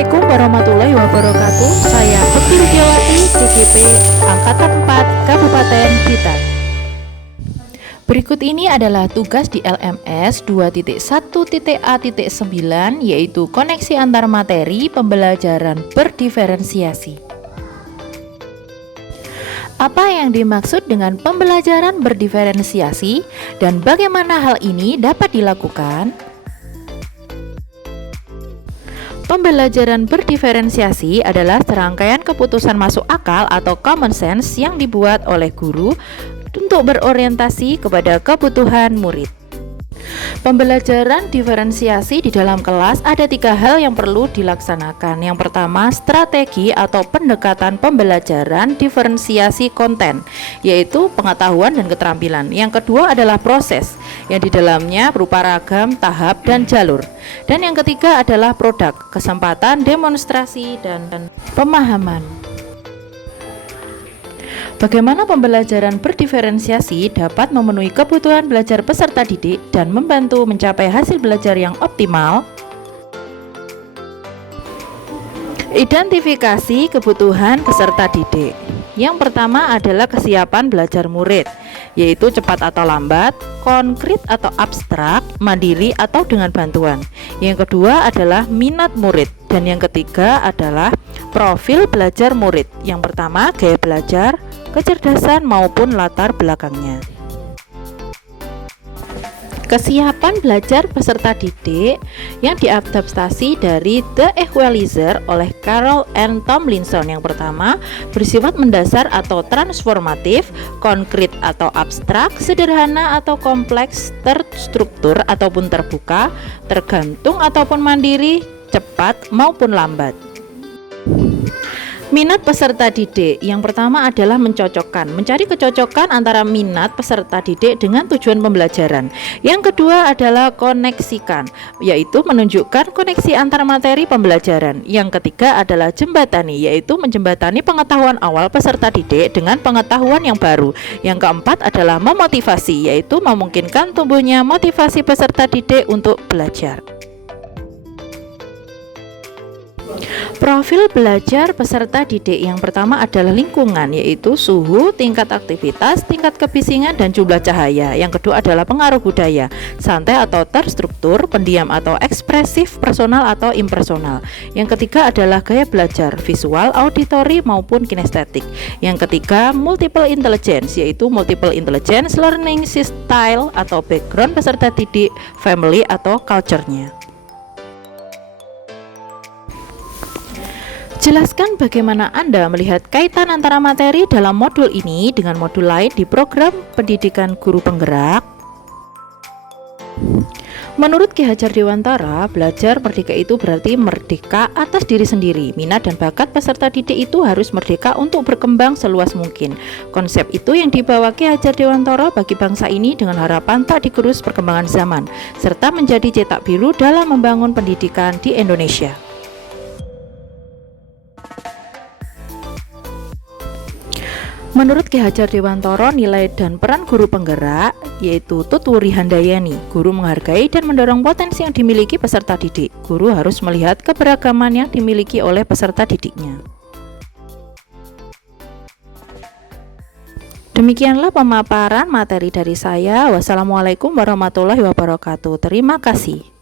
Assalamualaikum warahmatullahi wabarakatuh. Saya Bekti Widiawati, CGP Angkatan 4 Kabupaten Blitar. Berikut ini adalah tugas di LMS 2.1.A.9, yaitu koneksi antar materi pembelajaran berdiferensiasi. Apa yang dimaksud dengan pembelajaran berdiferensiasi dan bagaimana hal ini dapat dilakukan? Pembelajaran berdiferensiasi adalah serangkaian keputusan masuk akal atau common sense yang dibuat oleh guru untuk berorientasi kepada kebutuhan murid. Pembelajaran diferensiasi di dalam kelas ada 3 hal yang perlu dilaksanakan. Yang pertama, strategi atau pendekatan pembelajaran diferensiasi konten, yaitu pengetahuan dan keterampilan. Yang kedua adalah proses, yang di dalamnya berupa ragam, tahap, dan jalur. Dan yang ketiga adalah produk, kesempatan, demonstrasi, dan pemahaman. Bagaimana pembelajaran berdiferensiasi dapat memenuhi kebutuhan belajar peserta didik dan membantu mencapai hasil belajar yang optimal? Identifikasi kebutuhan peserta didik. Yang pertama adalah kesiapan belajar murid, yaitu cepat atau lambat, konkret atau abstrak, mandiri atau dengan bantuan. Yang kedua adalah minat murid, dan yang ketiga adalah profil belajar murid. Yang pertama, gaya belajar, kecerdasan maupun latar belakangnya. Kesiapan belajar peserta didik yang diadaptasi dari The Equalizer oleh Carroll and Tomlinson. Yang pertama, bersifat mendasar atau transformatif, konkret atau abstrak, sederhana atau kompleks, terstruktur ataupun terbuka, tergantung ataupun mandiri, cepat maupun lambat. Minat peserta didik. Yang pertama adalah mencari kecocokan antara minat peserta didik dengan tujuan pembelajaran. Yang kedua adalah koneksikan, yaitu menunjukkan koneksi antar materi pembelajaran. Yang ketiga adalah jembatani, yaitu menjembatani pengetahuan awal peserta didik dengan pengetahuan yang baru. Yang keempat adalah memotivasi, yaitu memungkinkan tumbuhnya motivasi peserta didik untuk belajar. Profil belajar peserta didik. Yang pertama adalah lingkungan, yaitu suhu, tingkat aktivitas, tingkat kebisingan, dan jumlah cahaya. Yang kedua adalah pengaruh budaya, santai atau terstruktur, pendiam atau ekspresif, personal atau impersonal. Yang ketiga adalah gaya belajar, visual, auditori maupun kinestetik. Yang ketiga, multiple intelligence, yaitu multiple intelligence, learning style atau background peserta didik, family atau culture-nya. Jelaskan bagaimana Anda melihat kaitan antara materi dalam modul ini dengan modul lain di program pendidikan guru penggerak. Menurut Ki Hajar Dewantara, belajar merdeka itu berarti merdeka atas diri sendiri. Minat dan bakat peserta didik itu harus merdeka untuk berkembang seluas mungkin. Konsep itu yang dibawa Ki Hajar Dewantara bagi bangsa ini dengan harapan tak digerus perkembangan zaman, serta menjadi cetak biru dalam membangun pendidikan di Indonesia. Menurut Ki Hajar Dewantara, nilai dan peran guru penggerak yaitu Tutwuri Handayani. Guru menghargai dan mendorong potensi yang dimiliki peserta didik. Guru harus melihat keberagaman yang dimiliki oleh peserta didiknya. Demikianlah pemaparan materi dari saya. Wassalamualaikum warahmatullahi wabarakatuh. Terima kasih.